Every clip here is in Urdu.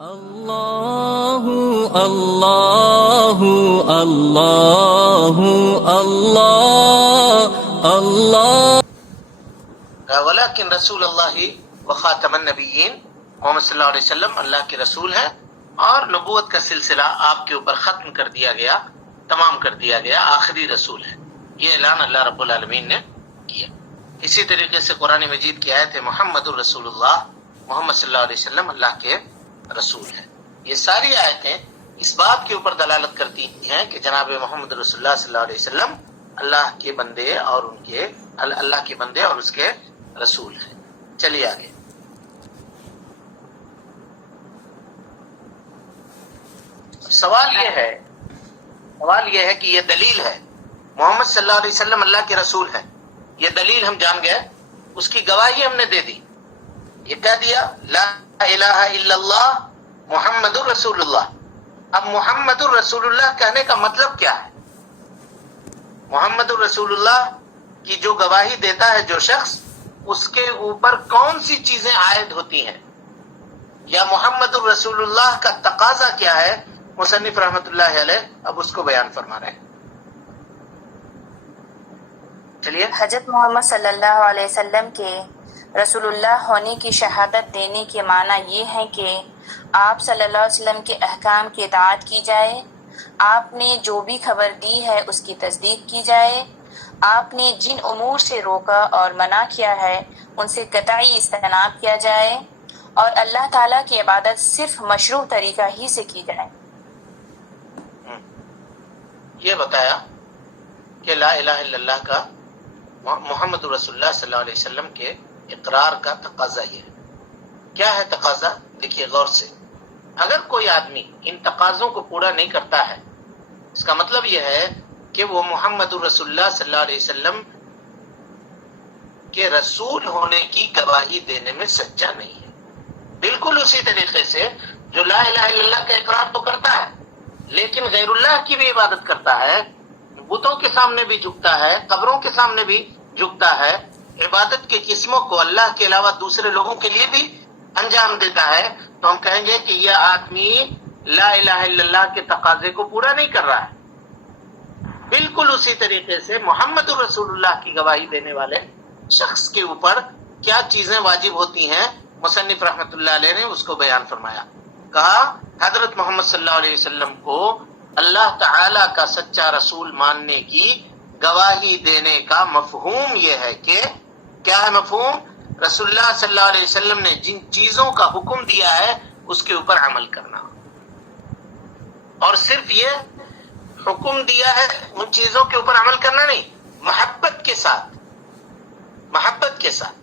اللہ اللہ اللہ اللہ اللہ ولیکن رسول اللہ وخاتم النبیین، محمد صلی اللہ علیہ وسلم اللہ کے رسول ہیں اور نبوت کا سلسلہ آپ کے اوپر ختم کر دیا گیا، تمام کر دیا گیا، آخری رسول ہے۔ یہ اعلان اللہ رب العالمین نے کیا۔ اسی طریقے سے قرآن مجید کی آیت ہے محمد الرسول اللہ، محمد صلی اللہ علیہ وسلم اللہ کے رسول ہے۔ یہ ساری آیتیں اس بات کے اوپر دلالت کرتی ہیں کہ جناب محمد رسول اللہ صلی اللہ علیہ وسلم اللہ کے بندے اور اللہ کے بندے اور اس کے رسول ہیں۔ چلیے آگے۔ سوال یہ ہے کہ یہ دلیل ہے محمد صلی اللہ علیہ وسلم اللہ کے رسول ہیں، یہ دلیل ہم جان گئے، اس کی گواہی ہم نے دے دی، یہ کہہ دیا لا الہ الا اللہ محمد الرسول اللہ۔ اب محمد الرسول اللہ کہنے کا مطلب کیا ہے؟ محمد الرسول اللہ کی جو گواہی دیتا ہے جو شخص، اس کے اوپر کون سی چیزیں عائد ہوتی ہیں، یا محمد الرسول اللہ کا تقاضا کیا ہے؟ مصنف رحمت اللہ علیہ اب اس کو بیان فرما رہے ہیں۔ چلیے۔ حضرت محمد صلی اللہ علیہ وسلم کے رسول اللہ ہونے کی شہادت دینے کے معنی یہ ہے کہ آپ صلی اللہ علیہ وسلم کے احکام کی اطاعت کی جائے، آپ نے جو بھی خبر دی ہے اس کی تصدیق کی جائے، آپ نے جن امور سے روکا اور منع کیا ہے ان سے قطعی اجتناب کیا جائے، اور اللہ تعالیٰ کی عبادت صرف مشروع طریقہ ہی سے کی جائے۔ یہ بتایا کہ لا الہ الا اللہ کا محمد رسول اللہ صلی اللہ علیہ وسلم کے اقرار کا تقاضا یہ ہے۔ کیا ہے تقاضا؟ دیکھیے غور سے، اگر کوئی آدمی ان تقاضوں کو پورا نہیں کرتا ہے، اس کا مطلب یہ ہے کہ وہ محمد رسول اللہ صلی اللہ علیہ وسلم کے رسول ہونے کی گواہی دینے میں سچا نہیں ہے۔ بالکل اسی طریقے سے جو لا الہ الا اللہ کا اقرار تو کرتا ہے لیکن غیر اللہ کی بھی عبادت کرتا ہے، بتوں کے سامنے بھی جھکتا ہے، قبروں کے سامنے بھی جھکتا ہے، عبادت کے قسموں کو اللہ کے علاوہ دوسرے لوگوں کے لیے بھی انجام دیتا ہے، تو ہم کہیں گے کہ یہ آدمی لا الہ الا اللہ کے تقاضے کو پورا نہیں کر رہا ہے۔ بالکل اسی طریقے سے محمد رسول اللہ کی گواہی دینے والے شخص کے اوپر کیا چیزیں واجب ہوتی ہیں، مصنف رحمت اللہ علیہ نے اس کو بیان فرمایا۔ کہا حضرت محمد صلی اللہ علیہ وسلم کو اللہ تعالی کا سچا رسول ماننے کی گواہی دینے کا مفہوم یہ ہے کہ کیا ہے مفہوم؟ رسول اللہ صلی اللہ علیہ وسلم نے جن چیزوں کا حکم دیا ہے اس کے اوپر عمل کرنا، اور صرف یہ حکم دیا ہے ان چیزوں کے اوپر عمل کرنا نہیں، محبت کے ساتھ، محبت کے ساتھ،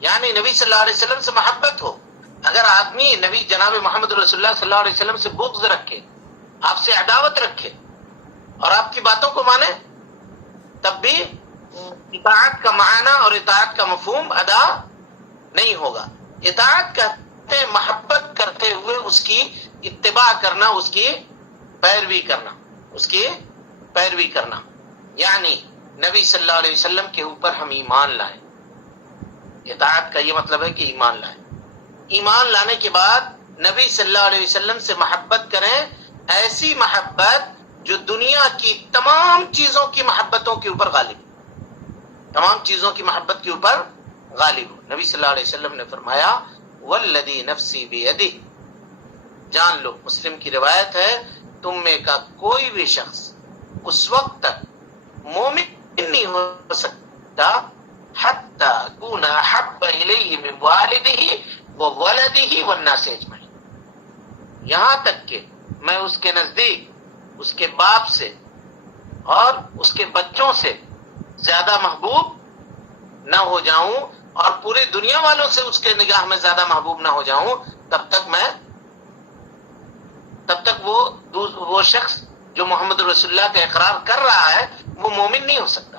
یعنی نبی صلی اللہ علیہ وسلم سے محبت ہو۔ اگر آدمی نبی جناب محمد رسول اللہ صلی اللہ علیہ وسلم سے بغض رکھے، آپ سے عداوت رکھے اور آپ کی باتوں کو مانے، تب بھی اطاعت کا معنی اور اطاعت کا مفہوم ادا نہیں ہوگا۔ اطاعت کہتے ہیں محبت کرتے ہوئے اس کی اتباع کرنا، اس کی پیروی کرنا، اس کی پیروی کرنا، یعنی نبی صلی اللہ علیہ وسلم کے اوپر ہم ایمان لائیں۔ اطاعت کا یہ مطلب ہے کہ ایمان لائیں۔ ایمان لانے کے بعد نبی صلی اللہ علیہ وسلم سے محبت کریں، ایسی محبت جو دنیا کی تمام چیزوں کی محبتوں کے اوپر غالب ہو، تمام چیزوں کی محبت کے اوپر غالب ہو۔ نبی صلی اللہ علیہ وسلم نے فرمایا والذی نفسی بیدہ، جان لو، مسلم کی روایت ہے، تم میں کا کوئی بھی شخص اس وقت تک مومن نہیں ہو سکتا حتی اکون احب الیہ من والدہ وولدہ والناس اجمعین، یہاں تک کہ میں اس کے نزدیک اس کے باپ سے اور اس کے بچوں سے زیادہ محبوب نہ ہو جاؤں، اور پوری دنیا والوں سے اس کے نگاہ میں زیادہ محبوب نہ ہو جاؤں، تب تک وہ شخص جو محمد رسول اللہ کا اقرار کر رہا ہے وہ مومن نہیں ہو سکتا۔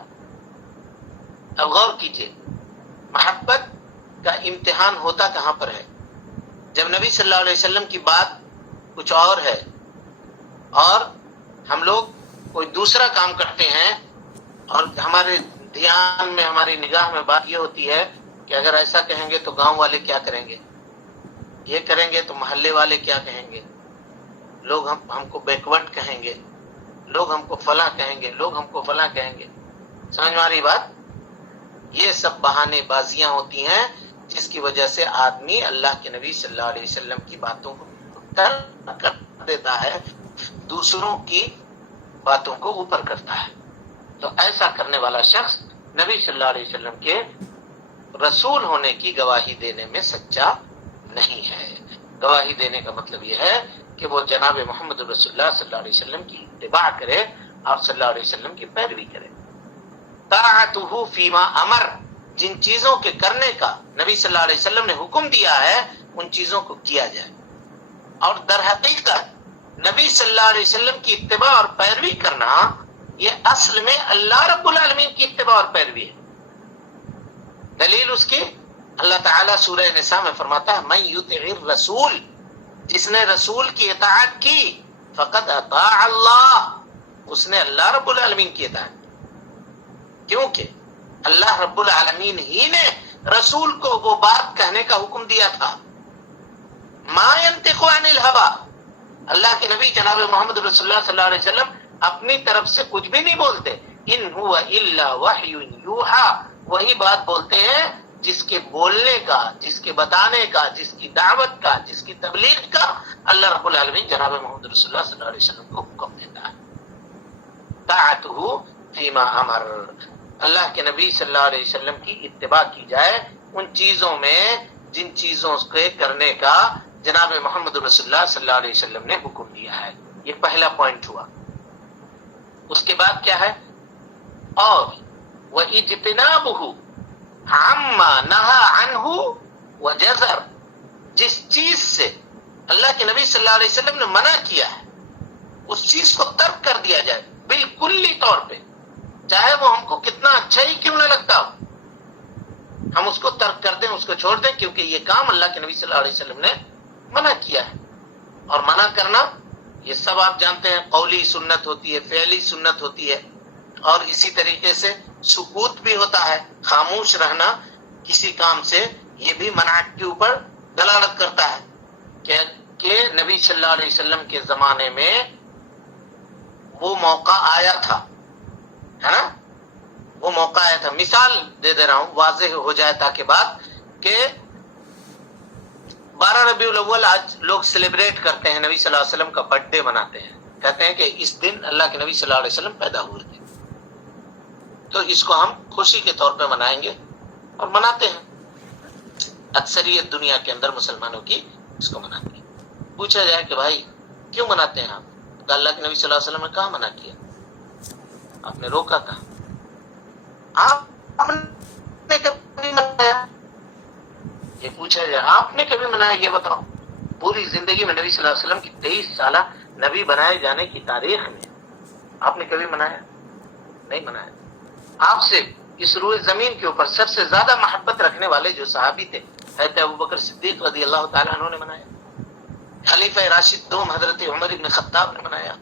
اب غور کیجئے، محبت کا امتحان ہوتا کہاں پر ہے؟ جب نبی صلی اللہ علیہ وسلم کی بات کچھ اور ہے اور ہم لوگ کوئی دوسرا کام کرتے ہیں، اور ہمارے دھیان میں، ہماری نگاہ میں بات یہ ہوتی ہے کہ اگر ایسا کہیں گے تو گاؤں والے کیا کریں گے، یہ کریں گے تو محلے والے کیا کہیں گے، لوگ ہم کو بیکورڈ کہیں گے، لوگ ہم کو فلاں کہیں گے، لوگ ہم کو فلاں کہیں گے. سمجھ میں آ رہی بات؟ یہ سب بہانے بازیاں ہوتی ہیں جس کی وجہ سے آدمی اللہ کے نبی صلی اللہ علیہ وسلم کی باتوں کو ترک کر دیتا ہے، دوسروں کی باتوں کو اوپر کرتا ہے. تو ایسا کرنے والا شخص نبی صلی اللہ علیہ وسلم کے رسول ہونے کی گواہی دینے میں سچا نہیں ہے. گواہی دینے کا مطلب یہ ہے کہ وہ جناب محمد رسول اللہ صلی اللہ علیہ وسلم کی اتباع کرے، آپ صلی اللہ علیہ وسلم کی پیروی کرے. طاعتہ فیما امر، جن چیزوں کے کرنے کا نبی صلی اللہ علیہ وسلم نے حکم دیا ہے ان چیزوں کو کیا جائے. اور در حقیقت نبی صلی اللہ علیہ وسلم کی اتباع اور پیروی کرنا یہ اصل میں اللہ رب العالمین کی اتباع اور پیروی ہے. دلیل اس کی اللہ تعالیٰ سورہ نساء میں فرماتا ہے من یطع الرسول، جس نے رسول کی اطاعت کی فقد اطاع اللہ، اس نے اللہ رب العالمین کی اطاعت کی. کیونکہ اللہ رب العالمین ہی نے رسول کو وہ بات کہنے کا حکم دیا تھا. ما ينطق عن الهوى، اللہ کے نبی جناب محمد رسول اللہ صلی اللہ علیہ وسلم اپنی طرف سے کچھ بھی نہیں بولتے. ان هو الا وحی یوحى، وہی بات بولتے ہیں جس کے بولنے کا، جس کے بتانے کا، جس کی دعوت کا، جس کی تبلیغ کا اللہ رب العالمین جناب محمد رسول اللہ صلی اللہ علیہ وسلم کو حکم دیتا ہے. طاعتہ فیما امر، اللہ کے نبی صلی اللہ علیہ وسلم کی اتباع کی جائے ان چیزوں میں جن چیزوں کے کرنے کا جناب محمد رسول اللہ صلی اللہ علیہ وسلم نے حکم دیا ہے. یہ پہلا پوائنٹ ہوا. اس کے بعد کیا ہے؟ اور وَإِجْتِنَابُهُ عَمَّا نَهَى عَنْهُ وَجَزَرَ، جس چیز سے اللہ کے نبی صلی اللہ علیہ وسلم نے منع کیا ہے اس چیز کو ترک کر دیا جائے بالکلی طور پہ، چاہے وہ ہم کو کتنا اچھا ہی کیوں نہ لگتا ہو، ہم اس کو ترک کر دیں، اس کو چھوڑ دیں، کیونکہ یہ کام اللہ کے نبی صلی اللہ علیہ وسلم نے منع کیا ہے. اور منع کرنا یہ سب آپ جانتے ہیں، قولی سنت ہوتی ہے، فعلی سنت ہوتی ہے، اور اسی طریقے سے سکوت بھی ہوتا ہے، خاموش رہنا کسی کام سے، یہ بھی منع کے اوپر دلالت کرتا ہے کہ نبی صلی اللہ علیہ وسلم کے زمانے میں وہ موقع آیا تھا، ہے نا، وہ موقع آیا تھا. مثال دے دے رہا ہوں واضح ہو جائے تاکہ بات، کہ 12 ربیع الاول آج لوگ سیلیبریٹ کرتے ہیں، نبی صلی اللہ علیہ وسلم کا برتھ ڈے مناتے ہیں، کہتے ہیں کہ اس دن اللہ کے نبی صلی اللہ علیہ وسلم پیدا ہوئے تھے، تو اس کو ہم خوشی کے طور پہ منائیں گے اور مناتے ہیں. اکثریت دنیا کے اندر مسلمانوں کی اس کو مناتے ہیں. پوچھا جائے کہ بھائی کیوں مناتے ہیں آپ؟ تو اللہ کے نبی صلی اللہ علیہ وسلم نے کہاں منع کیا؟ آپ نے روکا کہاں؟ آپ نے کبھی منایا؟ یہ پوچھا جائے آپ نے کبھی منایا؟ یہ بتاؤ. پوری زندگی میں نبی صلی اللہ علیہ وسلم کی 23 سالہ نبی بنائے جانے کی تاریخ میں آپ نے کبھی منایا؟ نہیں منایا. آپ سے اس روئے زمین کے اوپر سب سے زیادہ محبت رکھنے والے جو صحابی تھے حضرت ابوبکر صدیق رضی اللہ تعالیٰ عنہ نے منایا، خلیفہ راشد دوم حضرت عمر ابن خطاب نے منایا،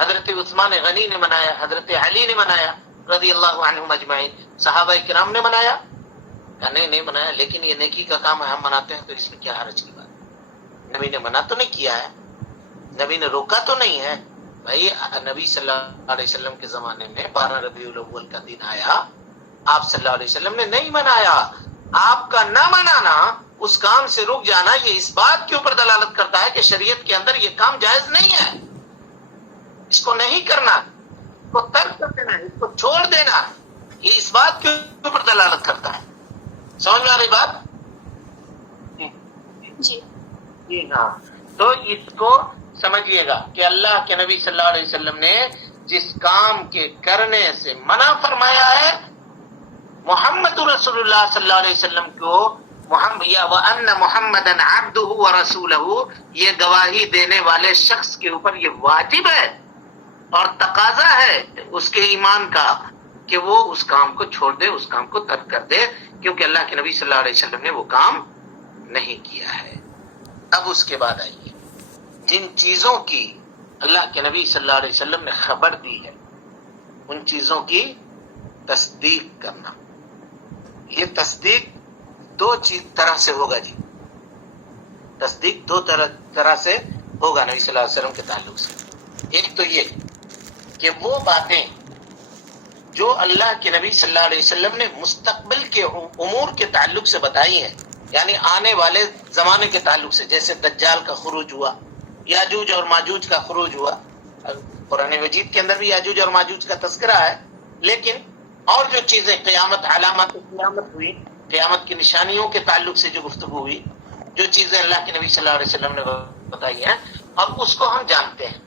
حضرت عثمان غنی نے منایا، حضرت علی نے منایا رضی اللہ عنہم اجمعین. صحابہ کرام نے منایا؟ نہیں منایا. لیکن یہ نیکی کا کام ہے، ہم مناتے ہیں، تو اس میں کیا حرج کی بات؟ نبی نے منع تو نہیں کیا ہے، نبی نے روکا تو نہیں ہے. بھائی نبی صلی اللہ علیہ وسلم کے زمانے میں 12 ربیع الاول کا دن آیا، آپ صلی اللہ علیہ وسلم نے نہیں منایا. آپ کا نہ منانا، اس کام سے رک جانا، یہ اس بات کے اوپر دلالت کرتا ہے کہ شریعت کے اندر یہ کام جائز نہیں ہے، اس کو نہیں کرنا، اس کو ترک کر دینا، اس کو چھوڑ دینا، یہ اس بات کے اوپر دلالت کرتا ہے. سمجھ میں آ رہی بات؟ جی ہاں. تو اس کو سمجھیے گا کہ اللہ کے نبی صلی اللہ علیہ وسلم نے جس کام کے کرنے سے منع فرمایا ہے، محمد رسول اللہ صلی اللہ علیہ وسلم کو وَأَنَّ مُحَمَّدًا عَبْدُهُ وَرَسُولُهُ، یہ گواہی دینے والے شخص کے اوپر یہ واجب ہے اور تقاضا ہے اس کے ایمان کا کہ وہ اس کام کو چھوڑ دے، اس کام کو ترک کر دے، کیونکہ اللہ کے نبی صلی اللہ علیہ وسلم نے وہ کام نہیں کیا ہے. اب اس کے بعد آئیے جن چیزوں کی اللہ کے نبی صلی اللہ علیہ وسلم نے خبر دی ہے ان چیزوں کی تصدیق کرنا. یہ تصدیق 2 طرح سے ہوگا جی. تصدیق دو طرح سے ہوگا نبی صلی اللہ علیہ وسلم کے تعلق سے. ایک تو یہ کہ وہ باتیں جو اللہ کے نبی صلی اللہ علیہ وسلم نے مستقبل کے امور کے تعلق سے بتائی ہیں، یعنی آنے والے زمانے کے تعلق سے، جیسے دجال کا خروج ہوا، یاجوج اور ماجوج کا خروج ہوا. قرآن مجید کے اندر بھی یاجوج اور ماجوج کا تذکرہ ہے، لیکن اور جو چیزیں قیامت، علامات قیامت ہوئی، قیامت کی نشانیوں کے تعلق سے جو گفتگو ہوئی، جو چیزیں اللہ کے نبی صلی اللہ علیہ وسلم نے بتائی ہیں، اور اس کو ہم جانتے ہیں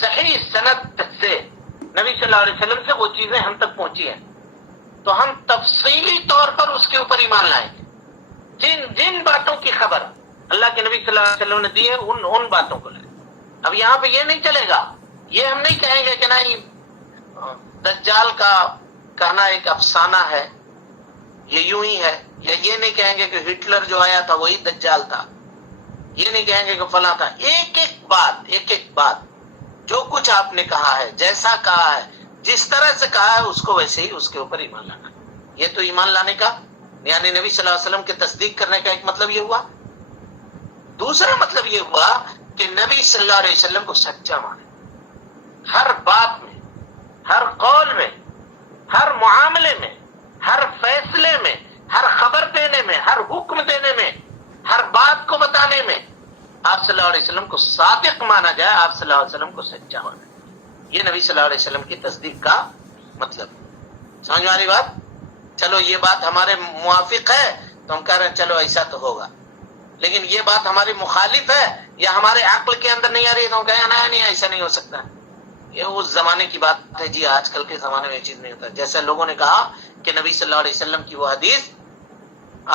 صحیح سند سے، نبی صلی اللہ علیہ وسلم سے وہ چیزیں ہم تک پہنچی ہیں، تو ہم تفصیلی طور پر اس کے اوپر ایمان لائیں گے. جن باتوں کی خبر اللہ کے نبی صلی اللہ علیہ وسلم نے دی ہے، ان باتوں کو لائیں. اب یہاں پہ یہ نہیں چلے گا، یہ ہم نہیں کہیں گے کہ نہیں دجال کا کہنا ایک افسانہ ہے، یہ یوں ہی ہے، یا یہ نہیں کہیں گے کہ ہٹلر جو آیا تھا وہی دجال تھا، یہ نہیں کہیں گے کہ فلاں تھا. ایک ایک بات جو کچھ آپ نے کہا ہے، جیسا کہا ہے، جس طرح سے کہا ہے، اس کو ویسے ہی اس کے اوپر ایمان لانا. یہ تو ایمان لانے کا، یعنی نبی صلی اللہ علیہ وسلم کی تصدیق کرنے کا ایک مطلب یہ ہوا. دوسرا مطلب یہ ہوا کہ نبی صلی اللہ علیہ وسلم کو سچا مانے، ہر بات میں، ہر قول میں، ہر معاملے میں، ہر فیصلے میں، ہر خبر دینے میں، ہر حکم دینے میں، ہر بات کو بتانے میں آپ صلی اللہ علیہ وسلم کو صادق مانا جائے، آپ صلی اللہ علیہ وسلم کو سچا مانا جائے. یہ نبی صلی اللہ علیہ وسلم کی تصدیق کا مطلب. سمجھ میں آ رہی بات؟ چلو یہ بات ہمارے موافق ہے تو ہم کہہ رہے ہیں چلو ایسا تو ہوگا، لیکن یہ بات ہماری مخالف ہے یا ہمارے عقل کے اندر نہیں آ رہی ہے تو ہم کہیں نہیں ایسا نہیں ہو سکتا. یہ اس زمانے کی بات ہے جی، آج کل کے زمانے میں یہ چیز نہیں ہوتا. جیسے لوگوں نے کہا کہ نبی صلی اللہ علیہ وسلم کی وہ حدیث،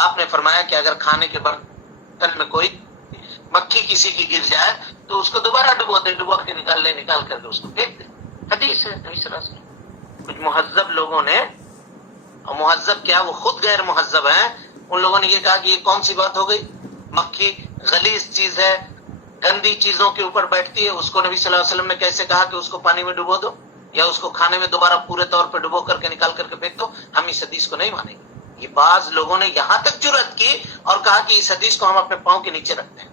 آپ نے فرمایا کہ اگر کھانے کے برتن میں کوئی مکھی کسی کی گر جائے تو اس کو دوبارہ ڈبو کے نکال کر کے اس کو پھینک دے. حدیث ہے نبی صلی اللہ علیہ وسلم. کچھ مہذب لوگوں نے، اور مہذب کیا وہ خود غیر مہذب ہیں، ان لوگوں نے یہ کہا کہ یہ کون سی بات ہو گئی، مکھی غلیظ چیز ہے، گندی چیزوں کے اوپر بیٹھتی ہے، اس کو نبی صلی اللہ علیہ وسلم نے کیسے کہا کہ اس کو پانی میں ڈبو دو یا اس کو کھانے میں دوبارہ پورے طور پہ ڈبو کر کے نکال کر کے پھینک دو. ہم اس حدیث کو نہیں مانیں گے. یہ بعض لوگوں نے یہاں تک جرأت کی اور کہا کہ اس حدیث کو ہم اپنے پاؤں کے نیچے رکھتے ہیں.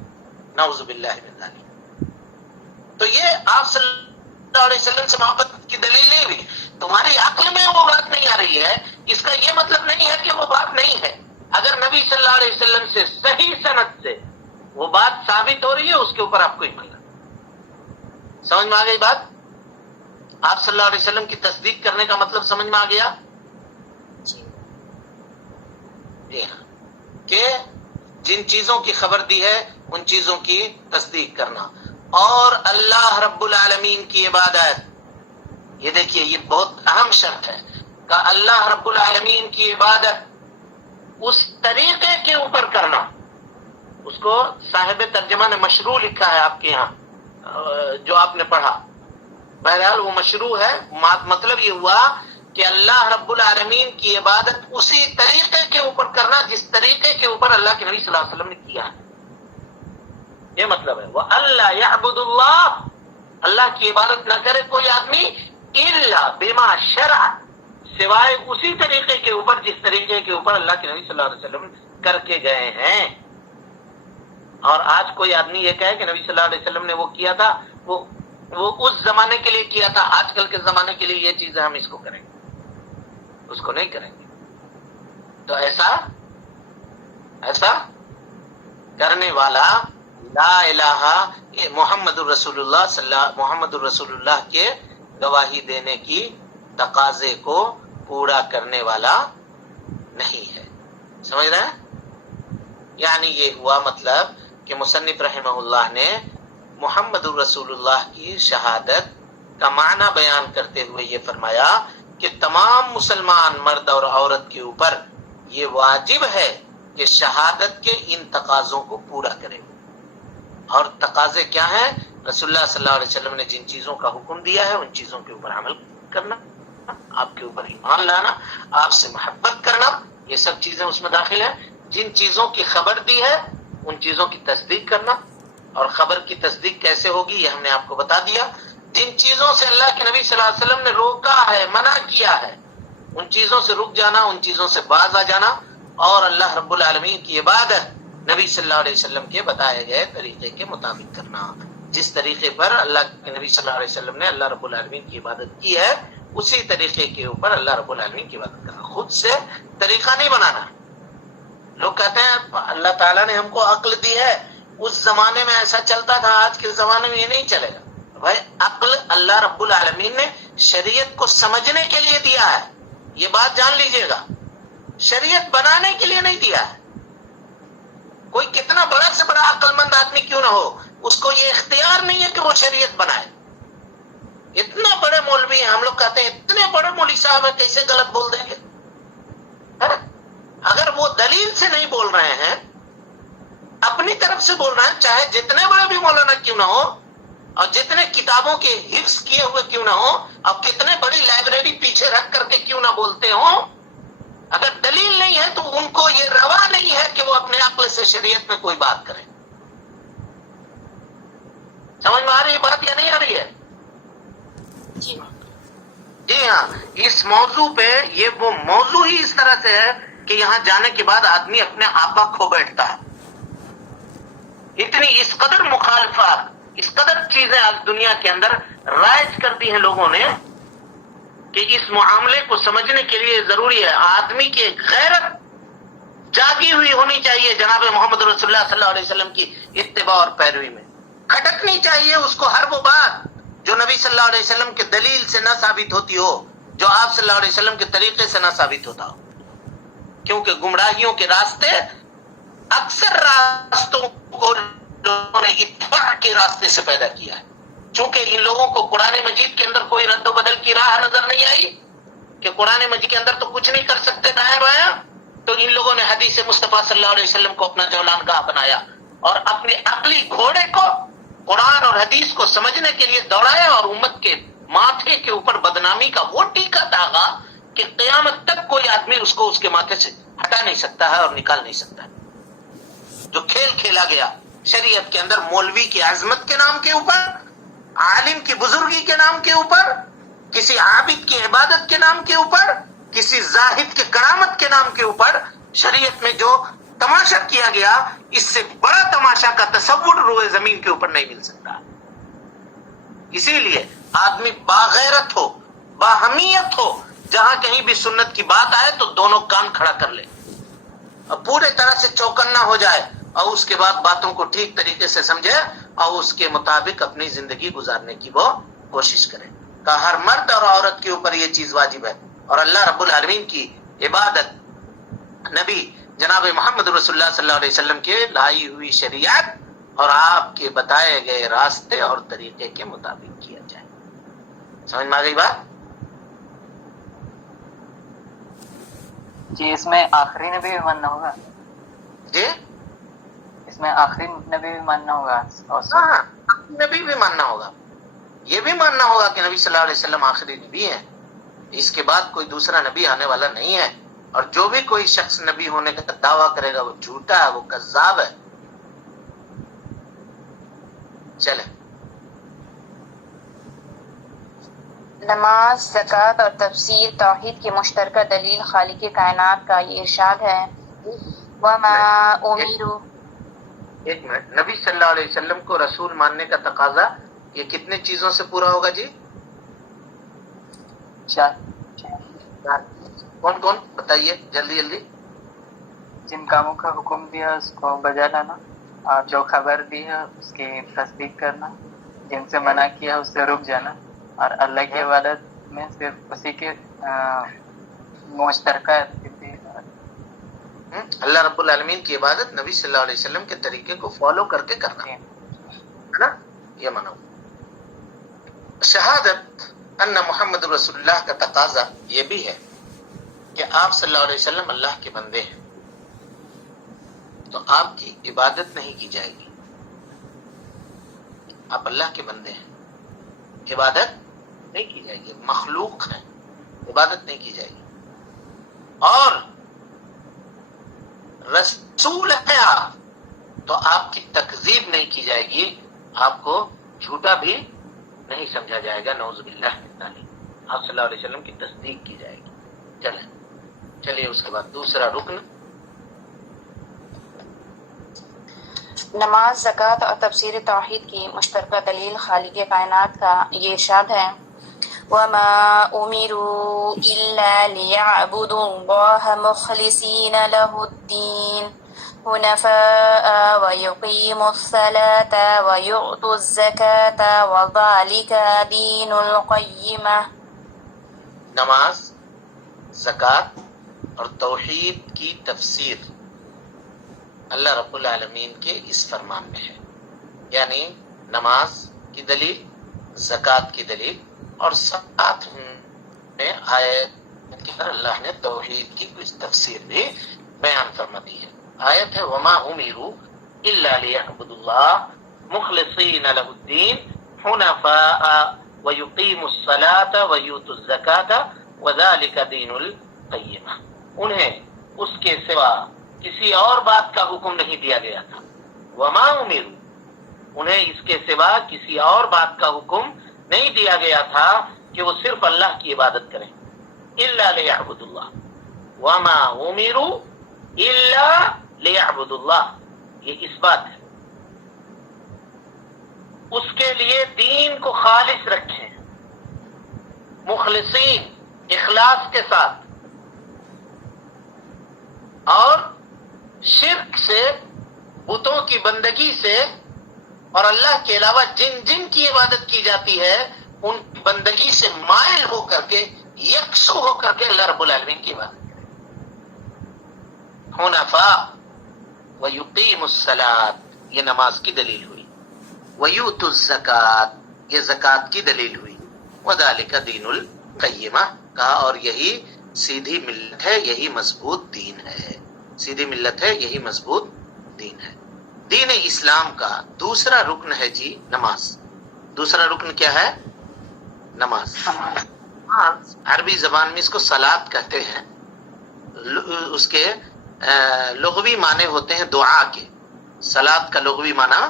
نعوذ باللہ من ذالک. تو یہ آپ صلی اللہ علیہ وسلم سے محبت کی دلیل نہیں ہوئی. تمہاری عقل میں وہ بات نہیں آ رہی ہے، اس کا یہ مطلب نہیں ہے کہ وہ بات نہیں ہے. اگر نبی صلی اللہ علیہ وسلم سے صحیح سند سے وہ بات ثابت ہو رہی ہے، اس کے اوپر آپ کو ایمان لانا. سمجھ میں آ گئی بات؟ آپ صلی اللہ علیہ وسلم کی تصدیق کرنے کا مطلب سمجھ میں آ گیا؟ جی ہاں، کہ جن چیزوں کی خبر دی ہے ان چیزوں کی تصدیق کرنا. اور اللہ رب العالمین کی عبادت، یہ دیکھیے یہ بہت اہم شرط ہے کہ اللہ رب العالمین کی عبادت اس طریقے کے اوپر کرنا. اس کو صاحب ترجمہ نے مشروع لکھا ہے آپ کے یہاں جو آپ نے پڑھا. بہرحال وہ مشروع ہے، مطلب یہ ہوا کہ اللہ رب العالمین کی عبادت اسی طریقے کے اوپر کرنا جس طریقے کے اوپر اللہ کے نبی صلی اللہ علیہ وسلم نے کیا ہے. یہ مطلب ہے وہ اللہ یعبد اللہ، اللہ کی عبادت نہ کرے کوئی آدمی الا بما شرع، سوائے اسی طریقے کے اوپر جس طریقے کے اوپر اللہ کے نبی صلی اللہ علیہ وسلم کر کے گئے ہیں. اور آج کوئی آدمی یہ کہے کہ نبی صلی اللہ علیہ وسلم نے وہ کیا تھا، وہ اس زمانے کے لیے کیا تھا، آج کل کے زمانے کے لیے یہ چیزیں ہم اس کو کریں گے، اس کو نہیں کریں گے. تو ایسا کرنے والا لا الہ محمد الرسول اللہ کے گواہی دینے کی تقاضے کو پورا کرنے والا نہیں ہے. سمجھ رہے ہیں؟ یعنی یہ ہوا مطلب کہ مصنف رحمہ اللہ نے محمد الرسول اللہ کی شہادت کا معنی بیان کرتے ہوئے یہ فرمایا کہ تمام مسلمان مرد اور عورت کے اوپر یہ واجب ہے کہ شہادت کے ان تقاضوں کو پورا کرے. اور تقاضے کیا ہیں؟ رسول اللہ صلی اللہ علیہ وسلم نے جن چیزوں کا حکم دیا ہے ان چیزوں کے اوپر عمل کرنا، آپ کے اوپر ایمان لانا، آپ سے محبت کرنا، یہ سب چیزیں اس میں داخل ہیں. جن چیزوں کی خبر دی ہے ان چیزوں کی تصدیق کرنا، اور خبر کی تصدیق کیسے ہوگی یہ ہم نے آپ کو بتا دیا. جن چیزوں سے اللہ کے نبی صلی اللہ علیہ وسلم نے روکا ہے، منع کیا ہے، ان چیزوں سے رک جانا، ان چیزوں سے باز آ جانا، اور اللہ رب العالمین کی عبادت نبی صلی اللہ علیہ وسلم کے بتائے گئے طریقے کے مطابق کرنا. جس طریقے پر اللہ کے نبی صلی اللہ علیہ وسلم نے اللہ رب العالمین کی عبادت کی ہے اسی طریقے کے اوپر اللہ رب العالمین کی عبادت کرنا. خود سے طریقہ نہیں بنانا. لوگ کہتے ہیں اللہ تعالیٰ نے ہم کو عقل دی ہے, اس زمانے میں ایسا چلتا تھا, آج کے زمانے میں یہ نہیں چلے گا. بھائی عقل اللہ رب العالمین نے شریعت کو سمجھنے کے لیے دیا ہے, یہ بات جان لیجئے گا. شریعت بنانے کے لیے نہیں دیا ہے. کوئی کتنا بڑا سے بڑا عقل مند آدمی کیوں نہ ہو, اس کو یہ اختیار نہیں ہے کہ وہ شریعت بنائے. اتنا بڑے مولوی ہیں, ہم لوگ کہتے ہیں اتنے بڑے مولوی صاحب ہیں, کیسے غلط بول دیں گے؟ اگر وہ دلیل سے نہیں بول رہے ہیں, اپنی طرف سے بول رہے ہیں, چاہے جتنے بڑے بھی مولانا کیوں نہ ہو اور جتنے کتابوں کے حفظ کیے ہوئے کیوں نہ ہو اور کتنے بڑی لائبریری پیچھے رکھ کر کے کیوں نہ بولتے ہوں, اگر دلیل نہیں ہے تو ان کو یہ روا نہیں ہے کہ وہ اپنے عقل سے شریعت میں کوئی بات کریں. سمجھ میں آ رہی ہے بات یا نہیں آ رہی ہے؟ جی ہاں, اس موضوع پہ یہ وہ موضوع ہی اس طرح سے ہے کہ یہاں جانے کے بعد آدمی اپنے آپا کھو بیٹھتا ہے. اتنی اس قدر مخالفات, اس قدر چیزیں آج دنیا کے اندر رائج کر دی ہیں لوگوں نے کہ اس معاملے کو سمجھنے کے لیے ضروری ہے آدمی کی غیرت جاگی ہوئی ہونی چاہیے جناب محمد رسول اللہ صلی اللہ علیہ وسلم کی اتباع اور پیروی میں. کھٹکنی چاہیے اس کو ہر وہ بات جو نبی صلی اللہ علیہ وسلم کے دلیل سے نہ ثابت ہوتی ہو, جو آپ صلی اللہ علیہ وسلم کے طریقے سے نہ ثابت ہوتا ہو. کیونکہ گمراہیوں کے راستے اکثر راستوں کو لوگوں نے اتباع کے راستے سے پیدا کیا ہے. چونکہ ان لوگوں کو قرآن مجید کے اندر کوئی رد و بدل کی راہ نظر نہیں آئی کہ قرآن مجید کے اندر تو کچھ نہیں کر سکتے دائیں بایاں, تو ان لوگوں نے حدیث مصطفیٰ صلی اللہ علیہ وسلم کو اپنا جولان گاہ بنایا اور اپنے عقلی گھوڑے کو قرآن اور حدیث کو سمجھنے کے لیے دوڑایا اور امت کے ماتھے کے اوپر بدنامی کا وہ ٹیکا داغا کہ قیامت تک کوئی آدمی اس کو اس کے ماتھے سے ہٹا نہیں سکتا ہے اور نکال نہیں سکتا ہے. جو کھیل کھیلا گیا شریعت کے اندر مولوی کی عظمت کے نام کے اوپر, عالم کی بزرگی کے نام کے اوپر, کسی عابد کی عبادت کے نام کے اوپر, کسی زاہد کے کرامت کے نام کے اوپر, شریعت میں جو تماشا کیا گیا اس سے بڑا تماشا کا تصور روئے زمین کے اوپر نہیں مل سکتا. اسی لیے آدمی باغیرت ہو, باہمیت ہو, جہاں کہیں بھی سنت کی بات آئے تو دونوں کان کھڑا کر لے اور پورے طرح سے چوکنا ہو جائے اور اس کے بعد باتوں کو ٹھیک طریقے سے سمجھے اور اس کے مطابق اپنی زندگی گزارنے کی وہ کوشش کرے. کہ ہر مرد اور عورت کے اوپر یہ چیز واجب ہے اور اللہ رب العالمین کی عبادت نبی جناب محمد رسول اللہ صلی اللہ علیہ وسلم کے لائی ہوئی شریعت اور آپ کے بتائے گئے راستے اور طریقے کے مطابق کیا جائے. سمجھ میں آ گئی بات؟ جی, اس میں آخری نبی بھی ماننا ہوگا. جی اس میں آخری نبی بھی ماننا ہوگا. ہاں, نبی بھی ماننا ہوگا. یہ بھی ماننا ہوگا کہ نبی صلی اللہ علیہ وسلم آخری نبی ہیں, اس کے بعد کوئی دوسرا نبی آنے والا نہیں ہے. اور جو بھی کوئی شخص نبی ہونے کا دعویٰ کرے گا وہ جھوٹا ہے, وہ کذاب ہے. چلیں. نماز, زکوٰۃ اور تفسیر توحید کی مشترکہ دلیل خالق کائنات کا یہ ارشاد ہے وَمَا أُمِرُوا. ایک منٹ, نبی صلی اللہ علیہ وسلم کو رسول ماننے کا تقاضا یہ کتنے چیزوں سے پورا ہوگا جی؟ 4. کون کون بتائیے جلدی جلدی. جن کاموں کا حکم دیا اس کو بجا لانا, اور جو خبر دی ہے اس کی تصدیق کرنا, جن سے منع کیا اس سے رک جانا, اور اللہ کی عبادت میں صرف اسی کے مشترکہ اللہ رب العالمین کی عبادت نبی صلی اللہ علیہ وسلم کے طریقے کو فالو کر کے کرنا ہے نا, یہ مانو. شہادت ان محمد رسول اللہ کا تقاضا یہ بھی ہے کہ آپ صلی اللہ علیہ وسلم اللہ کے بندے ہیں, تو آپ کی عبادت نہیں کی جائے گی. آپ اللہ کے بندے ہیں, عبادت نہیں کی جائے گی. مخلوق ہیں, عبادت نہیں کی جائے گی. اور رسول ہے آپ, تو آپ کی تکذیب نہیں کی جائے گی, آپ کو جھوٹا بھی نہیں سمجھا جائے گا. نعوذ باللہ من ذالک. آپ صلی اللہ علیہ وسلم کی تصدیق کی جائے گی. چلیے اس کے بعد دوسرا رکن نماز، زکوٰۃ اور تفسیر توحید کی مشترکہ دلیل خالق کائنات کا یہ ارشاد ہے: وَمَا أُمِرُوا إِلَّا لِيَعْبُدُوا اللَّهَ مُخْلِصِينَ لَهُ الدِّينَ حُنَفَاءَ وَيُقِيمُوا الصَّلَاةَ وَيُؤْتُوا الزَّكَاةَ وَذَلِكَ دِينُ الْقَيِّمَةِ۔ نماز، زکوٰۃ اور توحید کی تفسیر اللہ رب العالمین کے اس فرمان میں ہے، یعنی نماز کی دلیل، زکوٰۃ کی دلیل، اور ساتھ میں آیت کے اندر اللہ نے توحید کی کچھ تفسیر بھی بیان فرما دی ہے۔ آیت ہے وما امروا الا ليعبدوا الله مخلصین له الدین حنفاء ويقيموا الصلاة ويؤتوا الزکاة وذلك دین القیمہ۔ انہیں اس کے سوا کسی اور بات کا حکم نہیں دیا گیا تھا۔ وما امروا، انہیں اس کے سوا کسی اور بات کا حکم نہیں دیا گیا تھا کہ وہ صرف اللہ کی عبادت کریں۔ الا لیعبدوا اللہ، وما امروا الا لیعبدوا اللہ، یہ اس بات ہے، اس کے لیے دین کو خالص رکھیں، مخلصین، اخلاص کے ساتھ، اور شرک سے، بتوں کی بندگی سے، اور اللہ کے علاوہ جن جن کی عبادت کی جاتی ہے ان کی بندگی سے مائل ہو کر کے، یکسو ہو کر کے اللہ رب العالمین کی عبادت کریں۔ حنفاء ویقیموا الصلاۃ، یہ نماز کی دلیل ہوئی۔ ویؤتوا الزکاۃ، یہ زکوٰۃ کی دلیل ہوئی۔ وذالک دین القیمہ، کہا اور یہی سیدھی ملت ہے، یہی مضبوط دین ہے، سیدھی ملت ہے، یہی مضبوط دین ہے۔ دین اسلام کا دوسرا رکن ہے جی نماز۔ دوسرا رکن کیا ہے؟ نماز۔ عربی زبان میں اس کو صلاۃ کہتے ہیں، اس کے لغوی معنی ہوتے ہیں دعا کے۔ صلاۃ کا لغوی معنی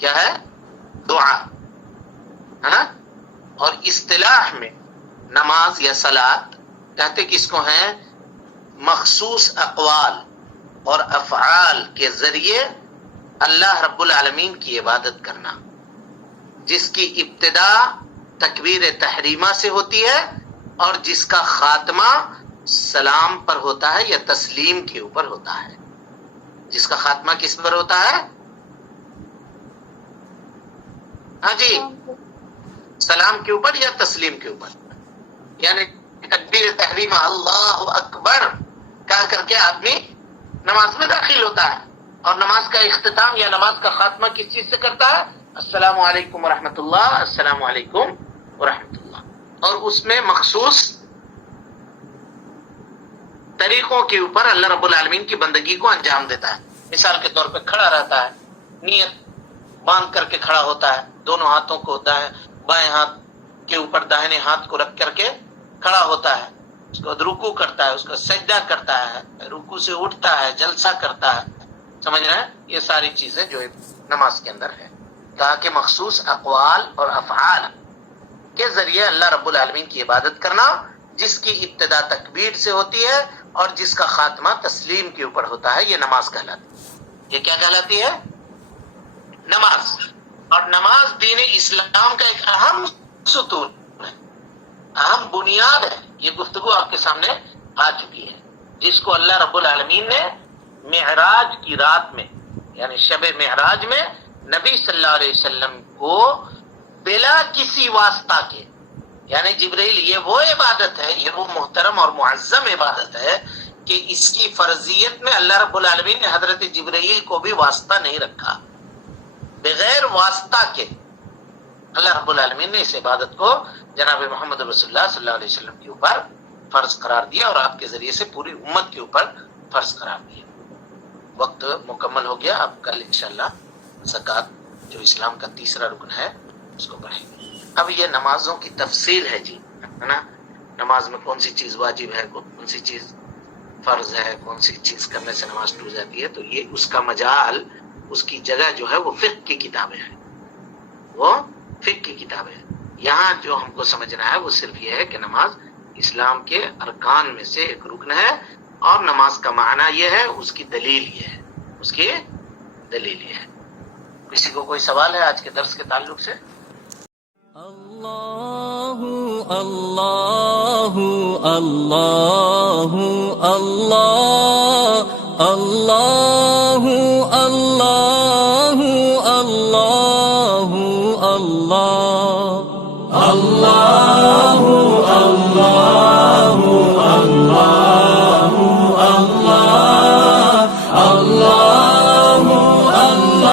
کیا ہے؟ دعا ہے نا؟ اور اصطلاح میں نماز یا صلاۃ کہتے کس کو ہیں؟ مخصوص اقوال اور افعال کے ذریعے اللہ رب العالمین کی عبادت کرنا، جس کی ابتدا تکبیر تحریمہ سے ہوتی ہے اور جس کا خاتمہ سلام پر ہوتا ہے یا تسلیم کے اوپر ہوتا ہے۔ جس کا خاتمہ کس پر ہوتا ہے؟ ہاں جی، سلام کے اوپر یا تسلیم کے اوپر، یعنی تکبیر تحریمہ اللہ اکبر کہہ کر کے آدمی نماز میں داخل ہوتا ہے، اور نماز کا اختتام یا نماز کا خاتمہ کس چیز سے کرتا ہے؟ السلام علیکم ورحمۃ اللہ، السلام علیکم ورحمۃ اللہ۔ اور اس میں مخصوص طریقوں کے اوپر اللہ رب العالمین کی بندگی کو انجام دیتا ہے۔ مثال کے طور پہ کھڑا رہتا ہے، نیت باندھ کر کے کھڑا ہوتا ہے، دونوں ہاتھوں کو بائیں ہاتھ کے اوپر داہنے ہاتھ کو رکھ کر کے کھڑا ہوتا ہے، اس کو رکوع کرتا ہے، اس کو سجدہ کرتا ہے، رکوع سے اٹھتا ہے، جلسہ کرتا ہے، سمجھ رہے ہیں؟ یہ ساری چیزیں جو نماز کے اندر ہے، تاکہ مخصوص اقوال اور افعال کے ذریعے اللہ رب العالمین کی عبادت کرنا، جس کی ابتدا تکبیر سے ہوتی ہے اور جس کا خاتمہ تسلیم کے اوپر ہوتا ہے، یہ نماز کہلاتی ہے۔ یہ کیا کہلاتی ہے؟ نماز۔ اور نماز دین اسلام کا ایک اہم ستون ہے، اہم بنیاد ہے۔ یہ گفتگو آپ کے سامنے آ چکی ہے، جس کو اللہ رب العالمین نے معراج کی رات میں، یعنی شب معراج میں نبی صلی اللہ علیہ وسلم کو بلا کسی واسطہ کے، یعنی جبرائیل، یہ وہ عبادت ہے، یہ وہ محترم اور معظم عبادت ہے کہ اس کی فرضیت میں اللہ رب العالمین نے حضرت جبرائیل کو بھی واسطہ نہیں رکھا، بغیر واسطہ کے اللہ رب العالمین نے اس عبادت کو جناب محمد رسول اللہ صلی اللہ علیہ وسلم کے اوپر فرض قرار دیا، اور آپ کے ذریعے سے پوری امت کے اوپر فرض قرار دیا۔ وقت مکمل ہو گیا، اب کل انشاءاللہ زکوٰۃ جو اسلام کا تیسرا رکن ہے اس کو پڑھیں گے۔ اب یہ نمازوں کی تفصیل ہے جی، ہے نا؟ نماز میں کون سی چیز واجب ہے، کون سی چیز فرض ہے، کون سی چیز کرنے سے نماز ٹوٹ جاتی ہے، تو یہ اس کا مجال، اس کی جگہ جو ہے وہ فقہ کی کتابیں ہیں، وہ فقہ کی کتابیں ہیں۔ یہاں جو ہم کو سمجھنا ہے وہ صرف یہ ہے کہ نماز اسلام کے ارکان میں سے ایک رکن ہے، اور نماز کا معنی یہ ہے، اس کی دلیل یہ ہے، اس کی دلیل یہ ہے۔ کسی کو کوئی سوال ہے آج کے درس کے تعلق سے؟ اللہ اللہ اللہ اللہ اللہ